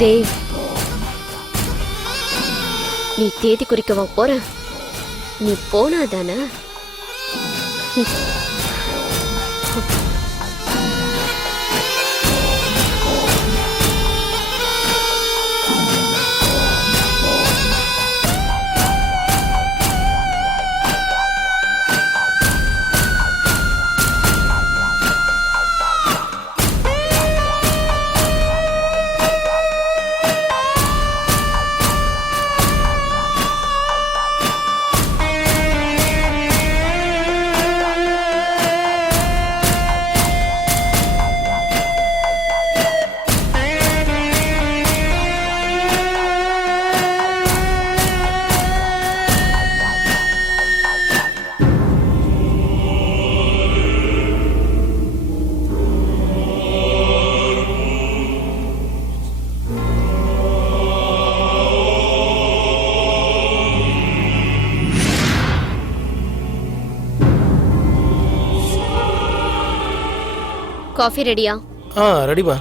தேவ், நீ தேதி குறிக்கவா போற? நீ போனாதானே? காஃபி ரெடியா? ரெடிமா.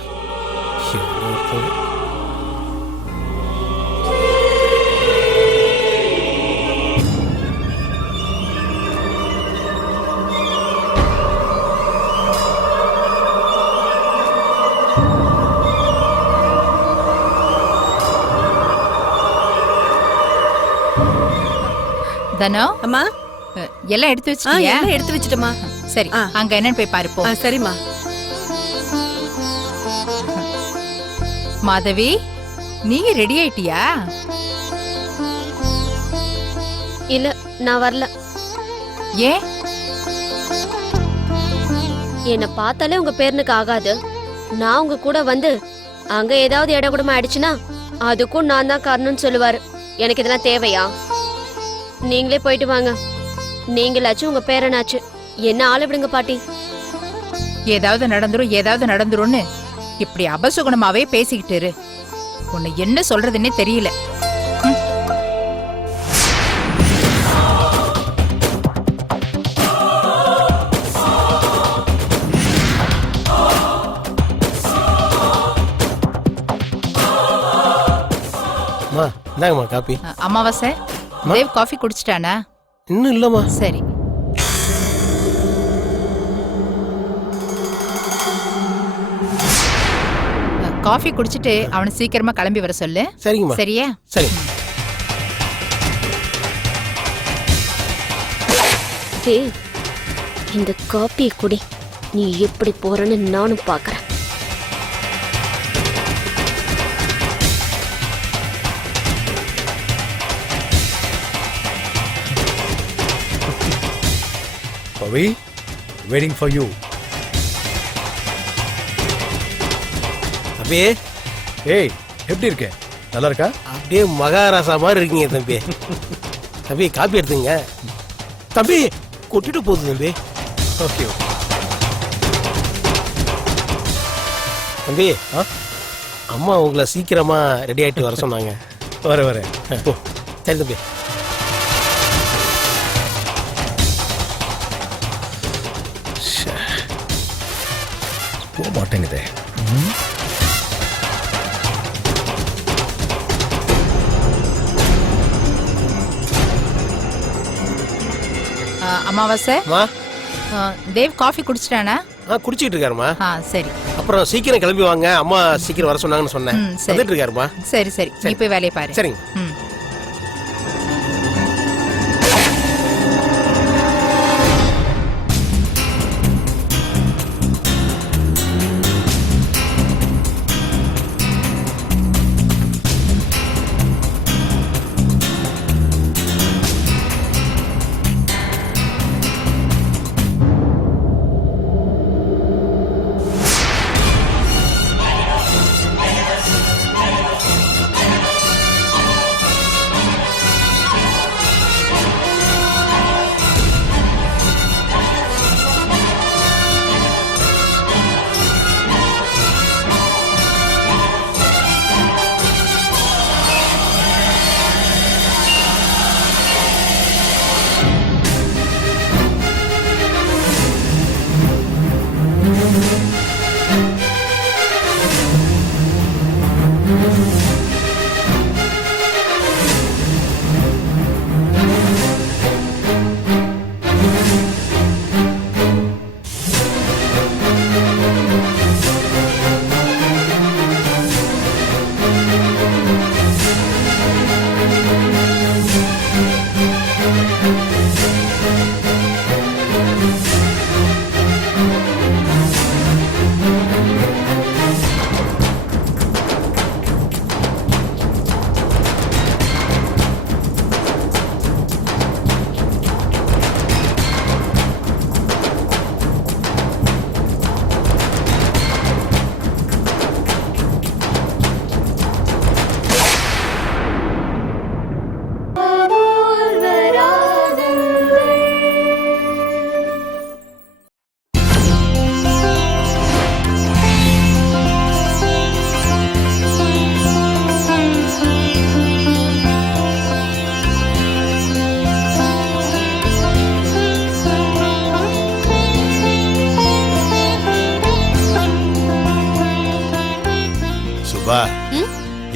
தனோ, அம்மா எல்லாம் எடுத்து வச்சிட்டியா? எல்லாம் எடுத்து வச்சிட்டமா. சரி, அங்க என்னன்னு போய் பாரு போ. சரிம்மா. மாதவி, நீ ரெடி ஆயிட்டியா? இல்ல, நான் வரல. ஏன்? என்ன பார்த்தாலே உங்க பேரனுக்கு ஆகாது. நான் உங்க கூட வந்து அங்க ஏதாவது இடகுடமா ஆயிடுச்சுன்னா அதுக்கும் நான் தான் காரணம்னு சொல்லுவாரு. எனக்கு இதெல்லாம் தேவையா? நீங்களே போயிட்டு வாங்க. நீங்களாச்சும் உங்க பேரனாச்சு, என்ன ஆள விடுங்க பாட்டி. ஏதாவது நடந்துரும்னு இப்படி அபசுகுணமாவே பேசிக்கிட்டு இரு. உன்னை என்ன சொல்றதுன்னே தெரியல. காபி. அமாவாசை, தேவ் காஃபி குடிச்சிட்டானா? இன்னும் இல்லம்மா. சரி. காஃபி குடிச்சிட்டு அவனை சீக்கிரமா கிளம்பி வர சொல்லு. சரிங்கம்மா. சரியா? சரி. இந்த காப்பியை குடி. நீ எப்படி போறன்னு நானும் பாக்குறேன். Pavi, waiting for you. தம்பி, ஏய், எப்படி இருக்க? நல்லா இருக்கா? அப்படியே மகாராசா மாதிரி இருக்கீங்க தம்பி. தம்பி காப்பி எடுத்துங்க. தம்பி கொட்டிட்டு போகுது தம்பி. ஓகே. தம்பி, அம்மா உங்களை சீக்கிரமா ரெடி ஆகிட்டு வர சொன்னாங்க. வரேன். சரி தம்பி. போக மாட்டேங்குதே. அமாவாசை, தேவ் காஃபி குடிச்சிட்டானா? குடிச்சிட்டு இருக்காருமா. சரி. அப்புறம் சீக்கிரம் கிளம்பி வாங்க, அம்மா சீக்கிரம் வர சொன்னாங்கன்னு சொன்னேன். வந்துட்டு இருக்காருமா. சரி சரி, நீ போய் வேலையை பாரு. சரிங்க.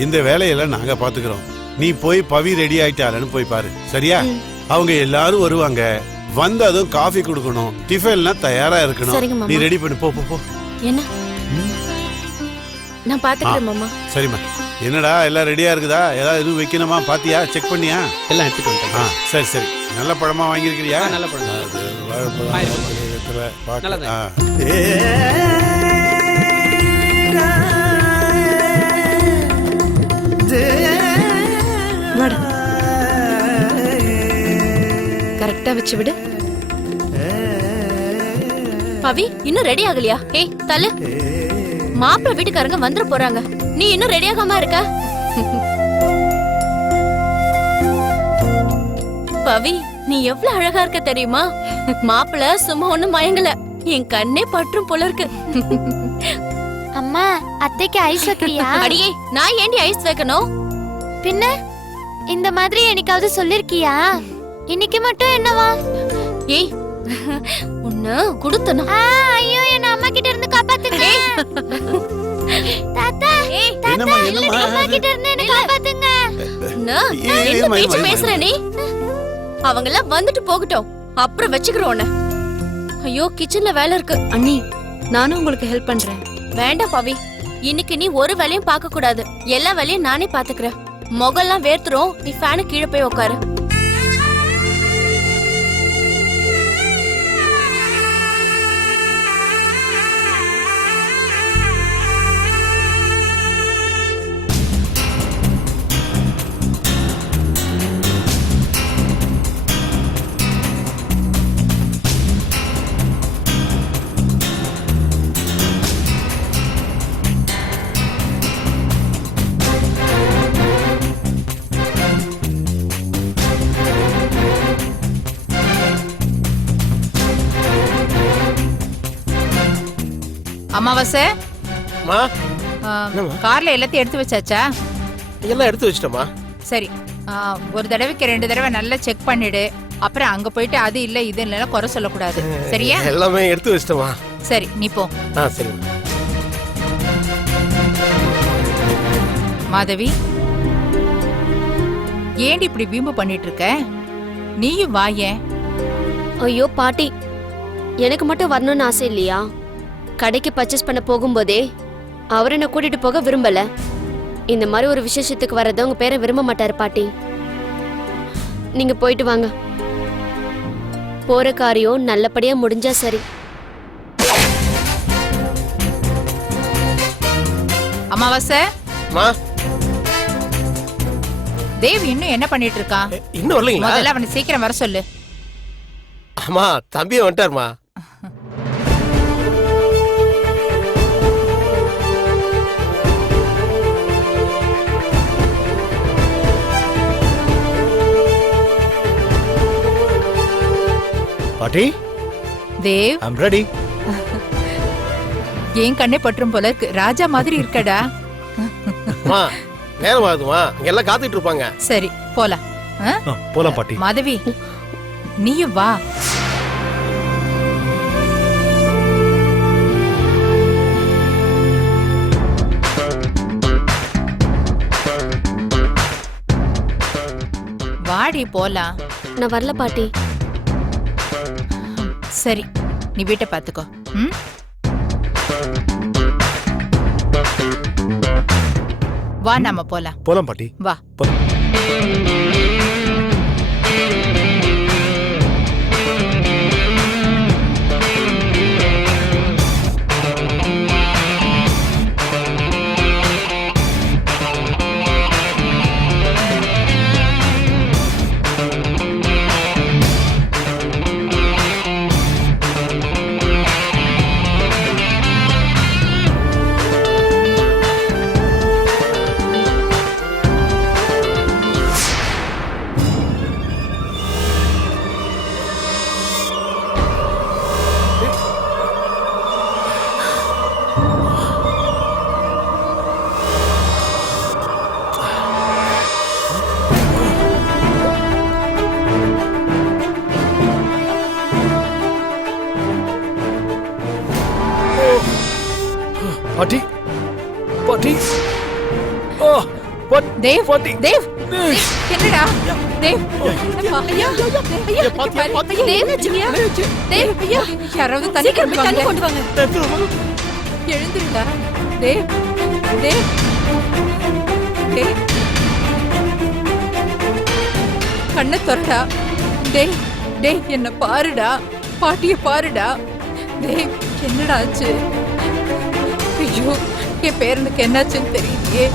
இந்த வேலையெல்லாம் நாங்க பாத்துக்கிறோம். நீ போய் பவி ரெடி ஆயிட்டாளன்னு போய் பாரு, சரியா? அவங்க எல்லாரும் வருவாங்க. வந்ததும் காஃபி கொடுக்கணும், டிஃபன்லாம் தயாரா இருக்கணும். சரிங்க மாமா. நீ ரெடி பண்ணு, போ போ போ. என்ன நான் பாத்துக்கிறேன் மாமா. சரிம்மா. என்னடா எல்லாம் ரெடியா இருக்குதா? ஏதாவது எதுவும் வைக்கணுமா? பாத்தியா? செக் பண்ணியா? எல்லாம் எடுத்துட்டு வந்துட்டேன். சரி சரி. நல்ல பழமா வாங்கியிருக்கிறியா? நல்ல பழம். நல்லது. கரெக்டா வச்சு விடு. பவி இன்னும் ரெடி ஆகலையா? ஏய் தள்ளு. மாப்பிள்ளை வீட்டுக்காரங்க வந்துட போறாங்க, நீ இன்னும் ரெடி ஆகாம இருக்க? பவி நீ எவ்வளவு அழகா இருக்க தெரியுமா? மாப்பிள்ளை சும்மா ஒண்ணும் மயங்கல, என் கண்ணே பற்றும் போல இருக்கு. அம்மா அத்தைக்கு ஐஸ் வைக்கிறியா? அடியே நான் ஏண்டி ஐஸ் வைக்கணும்? பின்ன இந்த மாதிரி என்னைக்காவது சொல்லிருக்கியா? இன்னைக்கு மட்டும் என்னவா? ஏய் உன்ன குடுத்தனா? ஐயோ என்ன அம்மா கிட்ட இருந்து காப்பாத்துங்க. தாத்தா என்னம்மா என்னம்மா? அம்மா கிட்ட இருந்து என்ன காப்பாத்துங்க. என்ன பேச்சு பேசுற நீ? அவங்க எல்லாம் வந்துட்டு போகட்டும், அப்புறம் வச்சுக்கிறோம் உன்னை. ஐயோ கிச்சன்ல வேலை இருக்கு. அண்ணி நானும் உங்களுக்கு ஹெல்ப் பண்றேன். வேண்டாம் பவி, இன்னைக்கு நீ ஒரு வேலையும் பார்க்க கூடாது. எல்லா வேலையும் நானே பாத்துக்கிறேன். முகெல்லாம் வேர்த்துரும், நீ ஃபேனு கீழே போய் உட்காரு. அமாவாசை அம்மா, கார்ல எல்லாத்தையும் எடுத்து வச்சாச்சா? எல்லாம் எடுத்து வச்சிட்டோமா? சரி, ஒரு தடவைக்கு 2 தடவை நல்லா செக் பண்ணிடு. அப்புறம் அங்க போயிட்டு அது இல்ல இது இல்லைன்னா குறை சொல்லக்கூடாது, சரியா? எல்லாமே எடுத்து வச்சிட்டோமா? சரி நீ போ. சரி. மாதவி ஏண்டி இப்படி வீம்பு பண்ணிட்டு இருக்க? நீயும் வாயேன். ஐயோ பாட்டி, எனக்கு மட்டும் வரணும்னு ஆசை இல்லையா? கடைக்கு பர்ச்சேஸ் பண்ண போகும்போதே அவர் என்ன கூட்டிட்டு போக விரும்பல. இந்த மாதிரி ஒரு விசேஷத்துக்கு வர்றத உங்க பேரை விரும்ப மாட்டாரு பாட்டி. நீங்க போயிட்டு வாங்க, போற காரியம் நல்லபடியா முடிஞ்சா சரி. அமாவாசை அம்மா, தேவ் இன்னும் என்ன பண்ணிட்டு இருக்கான்? இன்னும் வரலீங்களா? முதல்ல அவனை சீக்கிரம் வர சொல்லு. அம்மா தம்பியை வந்துட்டாருமா. பாட்டி தேவ் ஐம் ரெடி. ஏன் கண்ணே பற்றும் போல இருக்கு. ராஜா மாதிரி இருக்கடா. அம்மா நேரம் ஆகுதுமா, இங்க எல்லாம் காத்துட்டு இருப்பாங்க. சரி போலாம். போலாம் பாட்டி. மாதவி நீயும் வா. வாடி போலாம். நான் வரல பாட்டி. சரி நீ வீட்டை பாத்துக்கோ. வா நாம போலாம். போலாம் பாட்டி. வா. பாட்டி பாட்டி. தேவ் பாட்டி. தேவ் தேவ், என்னடா தேவ் என்னப்பா? ஐயா, பாத்தியா, பாத்தியா? தேவ் யாராவது தண்ணி கொண்டு வாங்க. எழுந்துருடா தேவ் தேவ் தேவ், கண்ணை திறடா. டேய் டேய், என்ன பாருடா, பாட்டிய பாருடா. டேய் என்னடா ஆச்சு? ஐயோ, என் பேரனுக்கு என்னாச்சுன்னு தெரியலையே.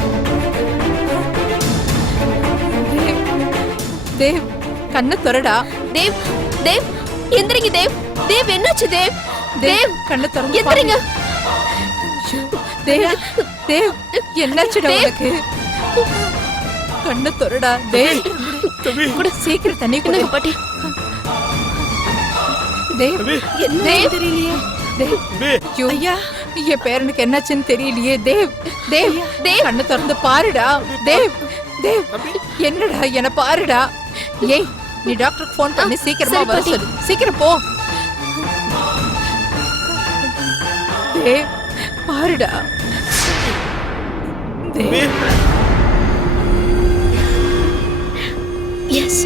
தேவ் தேவ், கண்ணை திறடா. தேவ் தேவ் எந்திரிங்க தேவ். தேவ் என்னாச்சு தேவ்? தேவ் கண்ணை திறந்து எந்திரிங்க. தேவ் தேவ், என்னாச்சுடா உனக்கு? கண்ணை திறடா. தேவ் கூட சீக்கிரம் தண்ணி கொடு. என்னங்க பாட்டி? தேவ் தம்பி. தேவ் தெரியலையே. தேவ் தம்பி. ஐயோ, என் பேரனுக்கு என்னாச்சுன்னு தெரியலையே. தேவ் தேவ் தேவ், கண்ணை திறந்து பாருடா. தேவ் தேவ், என்னடா என்ன பாருடா. ஏய், நீ டாக்டருக்கு ஃபோன் பண்ணி சீக்கிரமா சரி, வர பாட்டி. சொல்லு. சீக்கிரம் போ. தேவ் பாருடா. தேவ் எஸ்.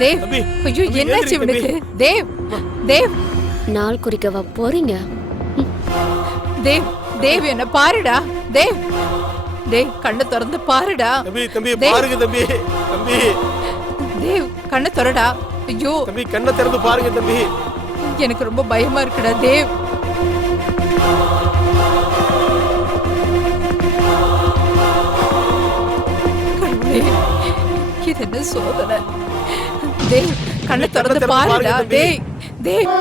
தேவ், தம்பி. ஐயோ தம்பி, என்னாச்சு எழுந்திரு, இவனுக்கு? தேவ் தேவ் நாள் குறிக்கவா போறீங்க? தேவ் தேவ், என்ன பாருடா. தேவ் தேவ், கண்ணை திறந்து பாருடா. தம்பி, தம்பி, தேவ். பாருங்க தம்பி. தம்பி, தேவ் கண்ணை திறடா. ஐயோ, தம்பி, கண்ணை திறந்து பாருங்க தம்பி. எனக்கு ரொம்ப பயமா இருக்குடா. தேவ் கடவுளே, இது என்ன சோதனை? தேவ் கண்ணை திறந்து திறந்து பாருடா. பாருங்க தம்பி. தேவ் தேவ்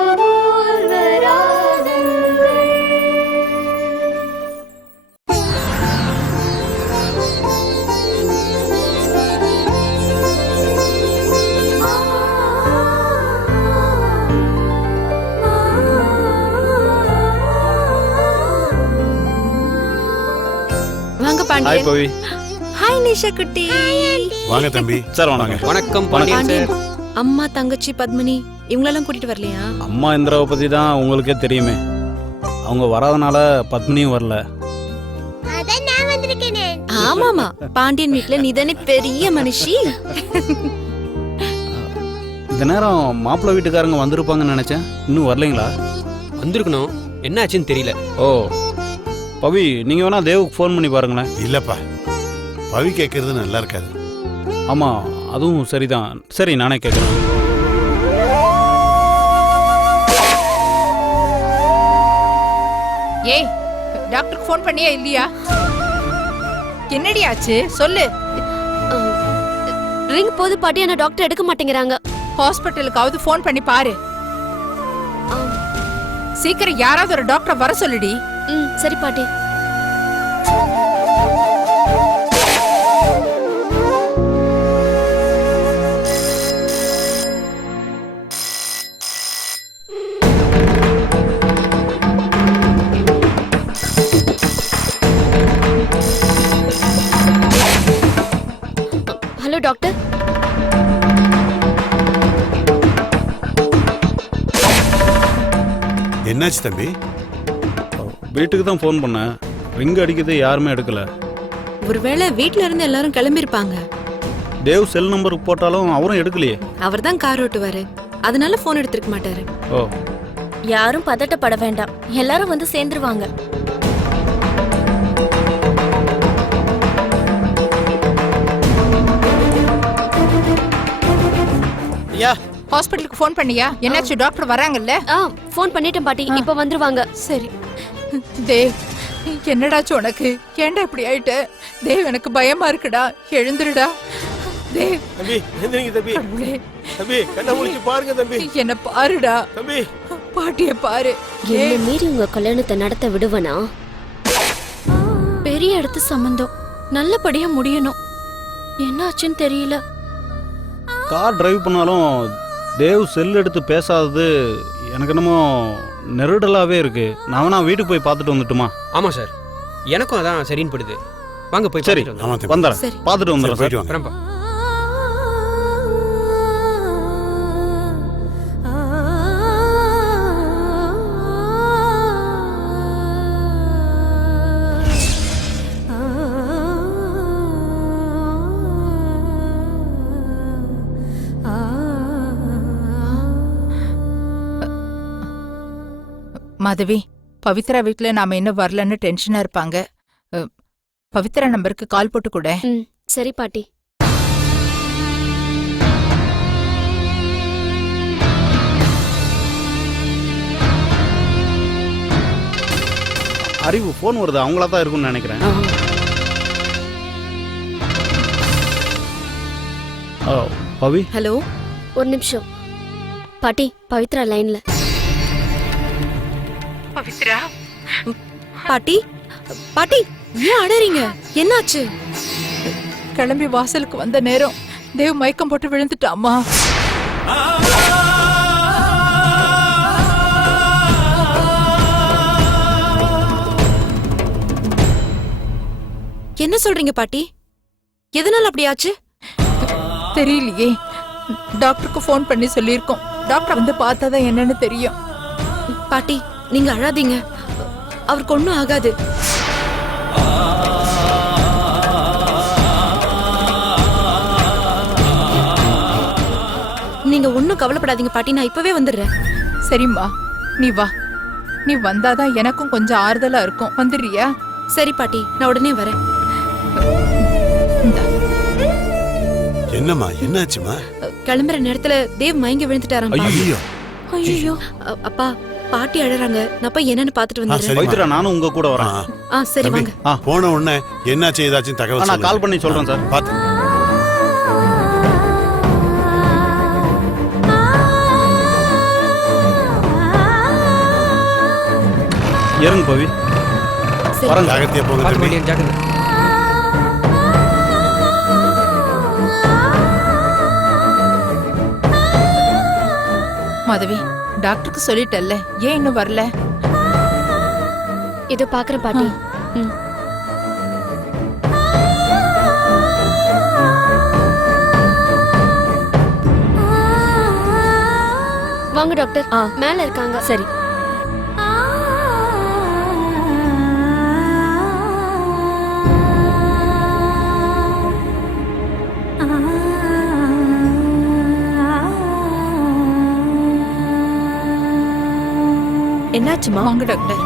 வாங்க ஹாய் பாண்டியன். பவி. ஹாய் நிஷா குட்டி. வாங்க தம்பி. சார் வாங்க. வணக்கம் பாண்டியன் பாண்டியன், சார். அம்மா தங்கச்சி பத்மினி இவங்களெல்லாம் கூட்டிட்டு வரலையா? அம்மா இந்திராவை பற்றி தான் உங்களுக்கே தெரியுமே. அவங்க வராதனால பத்மினியும் வரல. ஆமாமா, பாண்டியன் வீட்ல நீதானே பெரிய மனுஷி. இந்த நேரம் மாப்பிள்ளை வீட்டுக்காரங்க வந்திருப்பாங்கன்னு நினச்சேன். இன்னும் வரலைங்களா? வந்திருக்கணும், என்ன ஆச்சுன்னு தெரியல. ஓ பவி, நீங்கள் வேணா தேவுக்கு ஃபோன் பண்ணி பாருங்களேன். இல்லப்பா, பவி கேட்கறது நல்லா இருக்காது. ஆமாம், அதுவும் சரிதான். சரி, நானே கேட்குறேன். ஏய், டாக்டருக்கு ஃபோன் பண்ணியா இல்லையா? என்னடி ஆச்சு சொல்லு. ரிங் போது பாட்டி, ஆனா டாக்டர் எடுக்க மாட்டேங்கிறாங்க. ஹாஸ்பிட்டலுக்காவது ஃபோன் பண்ணி பாரு. சீக்கிரம் யாராவது ஒரு டாக்டர் வர சொல்லுடி. ம், சரி பாட்டி. Hello doctor. என்னாச்சு தம்பி? வீட்டுக்கு தான் ஃபோன் பண்ணேன். ரிங் அடிக்கிறது யாருமே எடுக்கல. ஒருவேளை வீட்ல இருந்து எல்லாரும் கிளம்பிருப்பாங்க. தேவ் செல் நம்பருக்கு போட்டாலும் அவரும் எடுக்கலையே. அவர் தான் கார் ஓட்டுவாரு, அதனால போன் எடுத்திருக்க மாட்டாரு. ஓ, யாரும் பதட்டப்பட வேண்டாம், எல்லாரும் வந்து சேர்ந்துருவாங்க. ஐயா, ஹாஸ்பிட்டலுக்கு ஃபோன் பண்ணியா? என்னாச்சு, டாக்டர் வராங்கல்ல? ஃபோன் பண்ணிட்டேன் பாட்டி, இப்ப வந்துருவாங்க. சரி. தேவ், என்னடாச்சு உனக்கு? ஏன்டா இப்படி ஆயிட்ட? தேவ், எனக்கு பயமா இருக்குடா. எழுந்துருடா. தேவ் தம்பி, எந்திரிங்க தம்பி. கடவுளே, தம்பி, கண்ணை முடிச்சு பாருங்க தம்பி. என்ன பாருடா. தம்பி, பாட்டிய பாரு. என்ன மீறி உங்க கல்யாணத்தை நடத்த விடுவனா? பெரிய இடத்து சம்பந்தம் நல்லபடியா முடியணும். என்னாச்சுன்னு தெரியல. கார் டிரைவ் பண்ணாலும் தேவ் செல் எடுத்து பேசாதது எனக்கு என்னமோ நெருடலாகவே இருக்கு. நான் வேணா வீட்டுக்கு போய் பார்த்துட்டு வந்துட்டுமா? ஆமா சார், எனக்கும் அதான் சரின்னு படுது. வாங்க போய் சரி, பார்த்துட்டு ஆமா வந்துடுறோம். தம்பி. வந்துடுறேன். சரி. பார்த்துட்டு சரி, வந்துடுறேன் போயிட்டு சார். வாங்க. வரேன்ப்பா. மாதவி, பவித்ரா வீட்ல நாம இன்னும் வரலன்னு டென்ஷனா இருப்பாங்க. பவித்ரா நம்பருக்கு கால் போட்டு கூட. ம் சரி பாட்டி. அறிவு ஃபோன் வருது, அவங்களா தான் இருக்கும்னு நினைக்கிறேன். பவி, ஹலோ ஒரு நிமிஷம் பாட்டி, பவித்ரா லைன்ல. பவித்ரா, பாட்டி பாட்டி ஏன் அடறீங்க? என்னாச்சு? கிளம்பி வாசலுக்கு வந்த நேரம் தேவ் மயக்கம் போட்டு விழுந்துட்டாமா. என்ன சொல்றீங்க பாட்டி? எதனால அப்படி ஆச்சு? தெரியலையே, டாக்டருக்கு ஃபோன் பண்ணி சொல்லியிருக்கோம். டாக்டர் வந்து பார்த்தாதான் என்னன்னு தெரியும். பாட்டி நீங்க அழாதீங்க, அவருக்கு ஒண்ணும் ஆகாது. நீங்க ஒண்ணும் கவலைப்படாதீங்க பாட்டி, நான் இப்பவே வந்துடுறேன். சரிம்மா, நீ வா. நீ வந்தாதான் எனக்கும் கொஞ்சம் ஆறுதலா இருக்கும். வந்துடுறியா? சரி பாட்டி, நான் உடனே வரேன். இந்தா. என்னம்மா, என்னாச்சுமா? கிளம்புற நேரத்துல தேவ் மயங்கி விழுந்துட்டாராம். ஐயோ, ஐயோ அப்பா, பாட்டி அழறாங்க, நான் போய் என்னன்னு பாத்துட்டு வந்துடுறேன். சரிம்மா. பவித்ரா நானும் உங்க கூட வரேன். சரி தம்பி, வாங்க. போன உடனே என்னாச்சு ஏதாச்சும் தகவல் நான் கால் பண்ணி சொல்றேன் சார். பார்த்து. இறங்கு பவி. சரி. வரேன். ஜாகிரதையா போங்க பார்த்து தம்பி. பாண்டியன், ஜாக்கிரதை. மாதவி, டாக்டருக்கு சொல்லிட்டல்ல, ஏன் இன்னும் வரல? இதோ பாக்குறேன் பாட்டி. ம். வாங்க டாக்டர். மேல இருக்காங்க. சரி. என்னாச்சுமா? வாங்க டாக்டர்.